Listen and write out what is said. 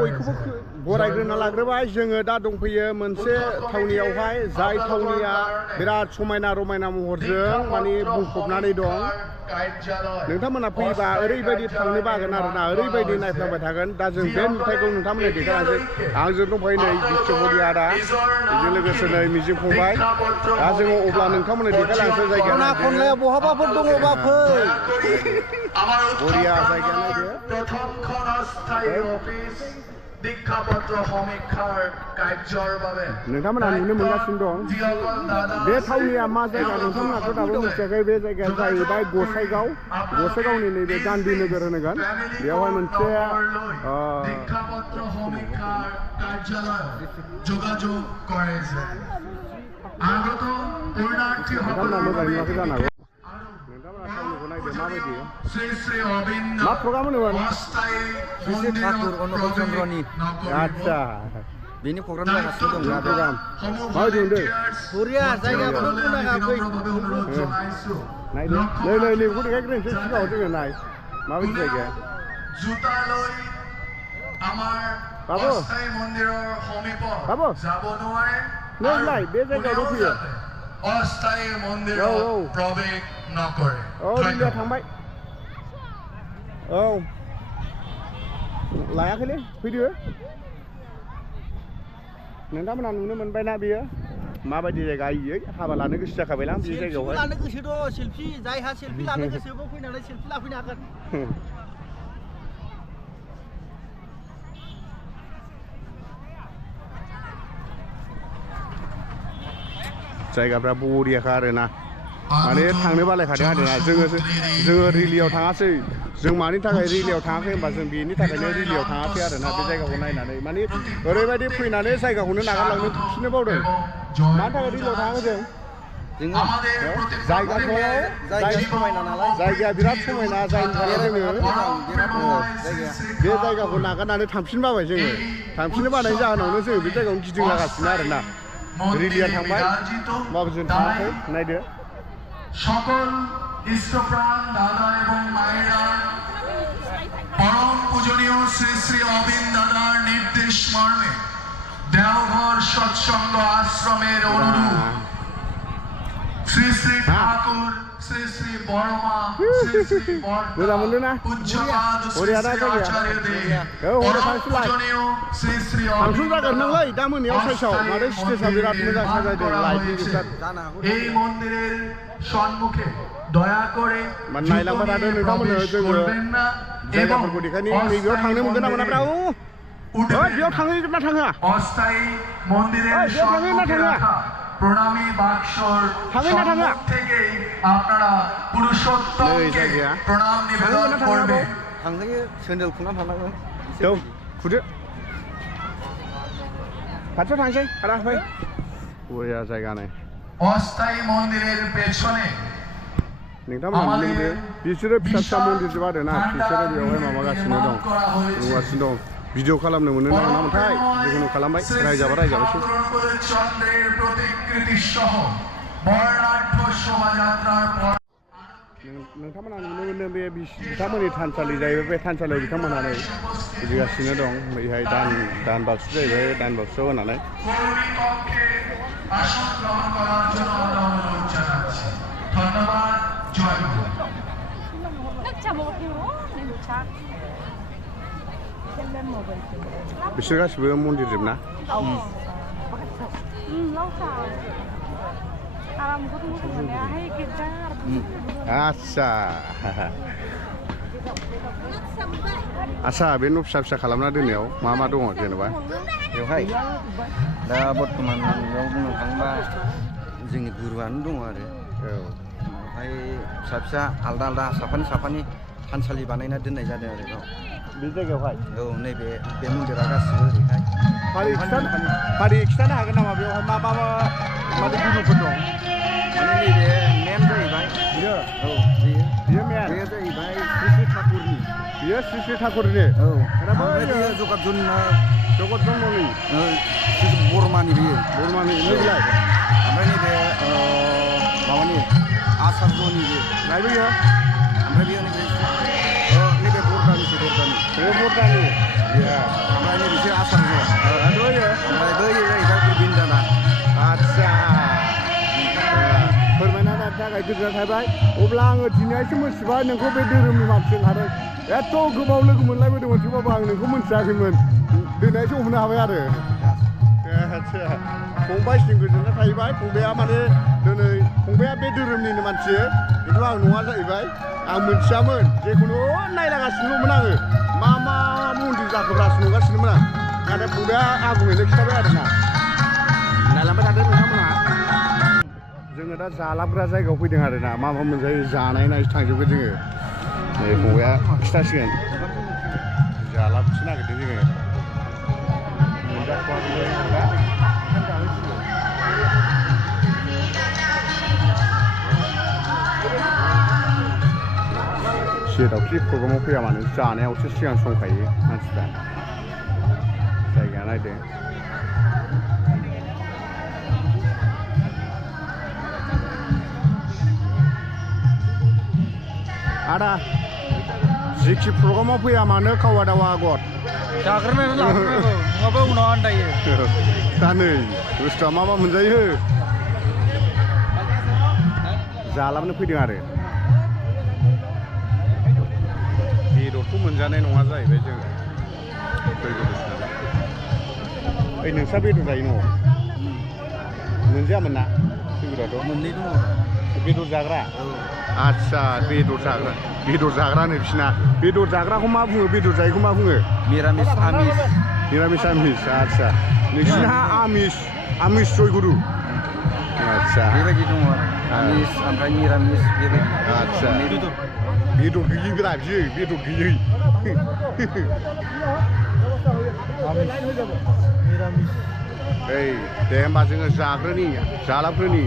बयखौबो बरायग्रोना लाग्रोबाय जोङो दा दंफैयो मोनसे थावनियावहाय जाय थावनिया बिराद समायना रमायना महरजों माने बुंफबनानै दं नोंथांमोना फैयोबा ओरैबायदि थांनो बागोन आरोना ओरैबायदि नायफ्लांबाय थागोन दा जों बे नुथायखौ नोंथांमोननो देखायलांसै आंजों दंफायो नै बिबि आदा बेजों लोगोसे नै मिजिं फंबाय दा जोङो अब्ला नोंथांमोननो देखायलांसै जायगाया खना खनलायाव बहाबाफोर दङबा फै बरिया जायगाया नायदो नोंथांमोना नुनो मोनगासिनो दं बे थावनिया मा जायगा नोंथांमोनाथ' दाबो मिथियाखै बे जायगाया जाहैबाय गसाइगावनि नैबे गान्धी नोगोर होनगोन बेयावहाय मोनसे नोंथांमोना मोजाङै नुवाखै जानो हागौ नोंथांमोना थावनिखौ नायदो माबायदि मा प्रग्राम होनोमोन श्री ठाकुर अनुकूल चन्द्रनि आदसा बेनि प्रग्राम जागासिनो दं दा प्रग्राम माबायदि मोनदों बरिया जायगाखौनो बुंनाङाखै नायदो नै बेखौ देखायग्रोनोसै सिगाङाव जोङो नाय माबायदि जायगाया बाबु बाबु नैलाय बे जायगायाव फैयो अस्थायी मन्दिराव प्रवेश नकरे रिलिया थांबाय औ लायाखैलै फैदो नोंथांमोना नुनो मोनबायना बेयो माबायदि जायगा इयो हाबा लानो गोसो जाखाबायलां बे जायगायावहाय लानो गोसो दं सेल्फि जायहा सेल्फि लानो गोसो बेयाव फैनानै सेल्फि लाफैनो हागोन जायगाफ्रा बरियाखा आरोना माने थांनो बालायखादों आरोना जोङो रिलियाव थाङासै जों मानि थाखाय रिलियाव थाङाखै होनबा जों बेनि थाखायनो रिलियाव थाङाखै आरोना बे जायगाखौ नायनानै माने ओरैबायदि फैनानै जायगाखौनो नागारलांनो थिनो बावदों मानि थाखाय रिलियाव थाङाखै जों जायगाया बिराद समायना जायनि थाखाय जोङो बे जायगाखौ नागारनानै थांफिन बाबाय जोङो थांफिननो बानायनि जाहोनावनो जोङो बे जायगायावनो गिदिंलागासिनो आरोना रिलिया थांबाय होमबाबो जों थाङाखै नायदो সকল ইষ্টপ্রাণ দাদা এবং মায়েরা পরম পূজনীয় শ্রী শ্রী অবিন্দ দাদার নির্দেশ মর্মে দেওঘর সৎসঙ্গ আশ্রমের অনুরূপ শ্রী শ্রী ঠাকুর শ্রী শ্রী বড়মা শ্রী শ্রী পূজ্যপাদ শ্রী শ্রী আচার্যদেব পরম পূজনীয় শ্রী শ্রী অবিন্দ এই মন্দিরের সম্মুখে দয়া করে করবেন না এবং অস্থায়ী মন্দিরের সম্মুখে রাখা প্রণামী বাক্সর সম্মুখ থেকেই আপনারা পুরুষোত্তমকে প্রণাম নিবেদন করবেন सेन्देल खुना थांनांगोन औ खुदो खाथियाव थांसै आदा फै बरिया जायगा नै অস্থায়ী মন্দিরের পেছনে नोंथांमोना नुनो मोनदो बिसोरो फिसा फिसा मन्दिरजोब आरोना बिसोरो बेवहाय माबागासिनो दं नुगासिनो दं भिडिअ खालामनो मोनो ना मोनामोनथाय जिखुनु खालामबाय रायजाबायसै चन्द्रेर प्रतिकृति सह बर्णाढ्य शोभायात्रार पर नोंथांमोना नुनो मोनो बे बिथांमोननि थानसालि जाहैबाय बे थानसालियाव बिथांमोना नै फुजिगासिनो दं बैहाय दान बाक्सु जाहैबाय दान बाक्सुआव होनानै धन्यवाद जय बिसोर गासिबो मन्दिरजोब ना आच्छा बे न' फिसा फिसा खालामना दोननायाव मा मा दङ जेनेबा बेवहाय दा बर्थमान बेयाव बुंनो थाङोबा जोंनि गुरुआनो दङ आरो ओमफ्राय फिसा फिसा आलदा आलदा साफानि थानसालि बानायना दोननाय जादों आरो बे जायगायावहाय औ नैबे मन्दिरा गासिबो ओरैहाय फारि खिथानो हागोन नामा बेवहाय मा माने गुरुफोर दं माने नैबे मेन जाहैबाय बियो औ बियो मेन बेयो जाहैबाय श्री ठाकुरनि बियो श्री ठाकुरनि औ ओमफ्राय बेयो जगतजन्मनि बरमानि बेयो बरमानि नैलाय ओमफ्राय नैबे माबानि आचार्यनि बेयो नायबोयो ओमफ्राय बेयो नैबे बरदानि बे बरदानि ओमफ्राय नैबे गोजोननाय थाबाय अब्ला आङो दिनैसो मिथिबाय नोंखौ बे धोरोमनि मानसि होननानै एथ' गोबाव लोगो मोनलायबोदोंमोन थेवबाबो आं नोंखौ मिथियाखैमोन दिनैसो हमनो हाबाय आरो आदसा फंबायसिम गोजोननाय थाहैबाय फंबाया माने दिनै फंबाया बे धोरोमनिनो मानसि खिन्थु आं नङा जाहैबाय आं मिथियामोन जेखुनु नायलागासिनोल'मोन आङो मा मन्दिर जाखोब्रासो नुगासिनोमोन आं नाथाय फंबाया आबुङैनो खिन्थाबाय आरोना नायलांबाय थादो नोंथांमोनहा जोङो दा जालाबग्रा जायगायाव फैदों आरोना मा मोनजायो जानाय नायसो थांजोबगोन जोङो नै फंबाया खिथासिगोन जालाबसो नागिरदों जोङो जेरावखि प्रग्रामाव फैया मानो जानायावसो सिगां संखायो मानसिफ्रा जायगाया नायदो आदा जिखि प्रग्रामाव फैया मानो खावा दावा आगर जाग्रोनानै लाग्रोनांगौ नङाबा उनाव आन्दायो दा नै बुस्थुआ मा मोनजायो जालाबनो फैदों आरो बेदरखौ मोनजानाय नङा जाहैबाय जोङो ओइ नोंस्रा बेदर जायो न'आव मोनजायामोन ना बेदराथ' मोननै दङ बेदर जाग्रा आदसा बेदर जाग्रा नै बिसिना बेदर जाग्राखौ मा बुङो बेदर जायैखौ मा बुङो मिरामिस आमिस निरामिस आदसा नोंसिना आमिस जयगुरु आदसा बेबायदि दङ आमिस ओमफ्राय मिरामिस बेबायदि आदसा बेदर गैयै ब्रा बियो बेदर गैयै मिरामिस ओइ दे होमबा जोङो जालाबग्रोनि